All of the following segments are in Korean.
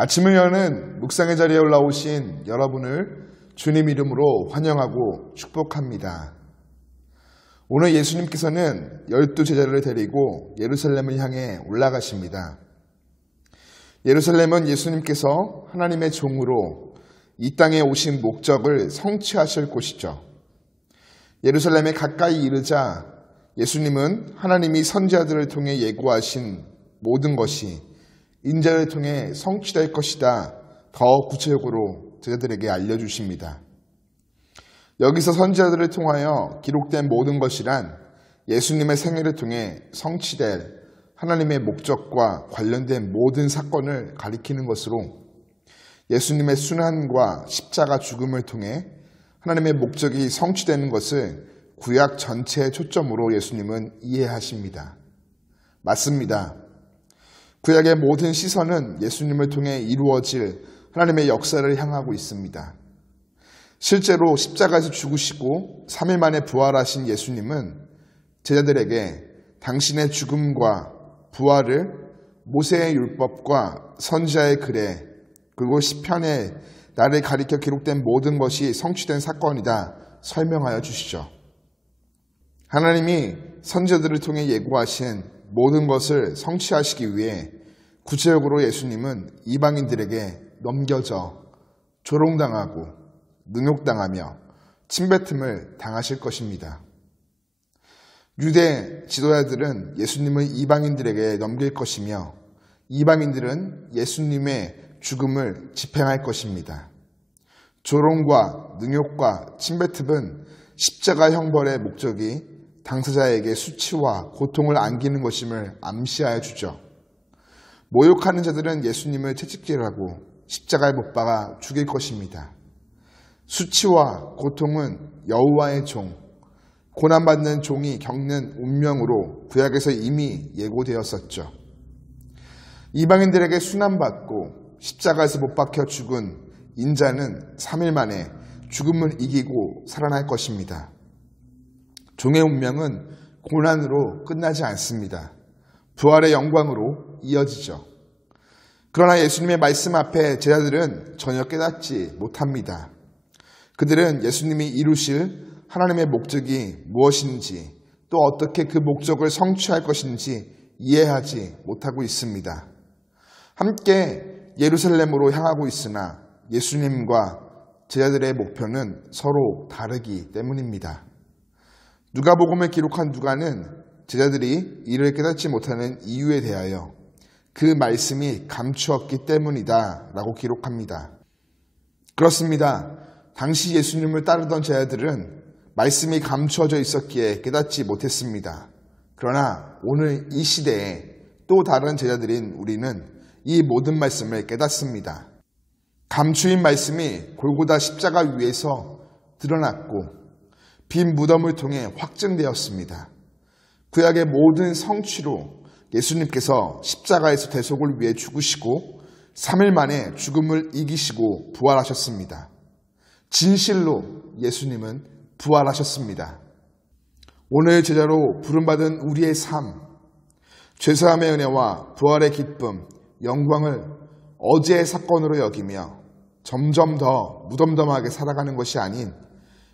아침을 여는 묵상의 자리에 올라오신 여러분을 주님 이름으로 환영하고 축복합니다. 오늘 예수님께서는 12제자를 데리고 예루살렘을 향해 올라가십니다. 예루살렘은 예수님께서 하나님의 종으로 이 땅에 오신 목적을 성취하실 곳이죠. 예루살렘에 가까이 이르자 예수님은 하나님이 선지자들을 통해 예고하신 모든 것이 인자를 통해 성취될 것이다 더 구체적으로 제자들에게 알려주십니다. 여기서 선지자들을 통하여 기록된 모든 것이란 예수님의 생애를 통해 성취될 하나님의 목적과 관련된 모든 사건을 가리키는 것으로 예수님의 순환과 십자가 죽음을 통해 하나님의 목적이 성취되는 것을 구약 전체의 초점으로 예수님은 이해하십니다. 맞습니다. 구약의 모든 시선은 예수님을 통해 이루어질 하나님의 역사를 향하고 있습니다. 실제로 십자가에서 죽으시고 3일 만에 부활하신 예수님은 제자들에게 당신의 죽음과 부활을 모세의 율법과 선지자의 글에 그리고 시편에 나를 가리켜 기록된 모든 것이 성취된 사건이다 설명하여 주시죠. 하나님이 선지자들을 통해 예고하신 모든 것을 성취하시기 위해 구체적으로 예수님은 이방인들에게 넘겨져 조롱당하고 능욕당하며 침뱉음을 당하실 것입니다. 유대 지도자들은 예수님을 이방인들에게 넘길 것이며 이방인들은 예수님의 죽음을 집행할 것입니다. 조롱과 능욕과 침뱉음은 십자가 형벌의 목적이 당사자에게 수치와 고통을 안기는 것임을 암시하여 주죠. 모욕하는 자들은 예수님을 채찍질하고 십자가에 못 박아 죽일 것입니다. 수치와 고통은 여호와의 종, 고난받는 종이 겪는 운명으로 구약에서 이미 예고되었었죠. 이방인들에게 순환받고 십자가에서 못 박혀 죽은 인자는 3일 만에 죽음을 이기고 살아날 것입니다. 종의 운명은 고난으로 끝나지 않습니다. 부활의 영광으로 이어지죠. 그러나 예수님의 말씀 앞에 제자들은 전혀 깨닫지 못합니다. 그들은 예수님이 이루실 하나님의 목적이 무엇인지 또 어떻게 그 목적을 성취할 것인지 이해하지 못하고 있습니다. 함께 예루살렘으로 향하고 있으나 예수님과 제자들의 목표는 서로 다르기 때문입니다. 누가복음을 기록한 누가는 제자들이 이를 깨닫지 못하는 이유에 대하여 그 말씀이 감추었기 때문이다 라고 기록합니다. 그렇습니다. 당시 예수님을 따르던 제자들은 말씀이 감추어져 있었기에 깨닫지 못했습니다. 그러나 오늘 이 시대에 또 다른 제자들인 우리는 이 모든 말씀을 깨닫습니다. 감추인 말씀이 골고다 십자가 위에서 드러났고 빈 무덤을 통해 확증되었습니다. 구약의 모든 성취로 예수님께서 십자가에서 대속을 위해 죽으시고 3일 만에 죽음을 이기시고 부활하셨습니다. 진실로 예수님은 부활하셨습니다. 오늘 제자로 부름받은 우리의 삶, 죄사함의 은혜와 부활의 기쁨, 영광을 어제의 사건으로 여기며 점점 더 무덤덤하게 살아가는 것이 아닌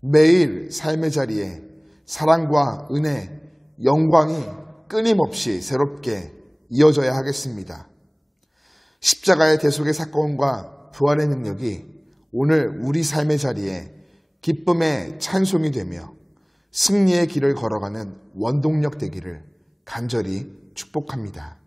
매일 삶의 자리에 사랑과 은혜, 영광이 끊임없이 새롭게 이어져야 하겠습니다. 십자가의 대속의 사건과 부활의 능력이 오늘 우리 삶의 자리에 기쁨의 찬송이 되며 승리의 길을 걸어가는 원동력 되기를 간절히 축복합니다.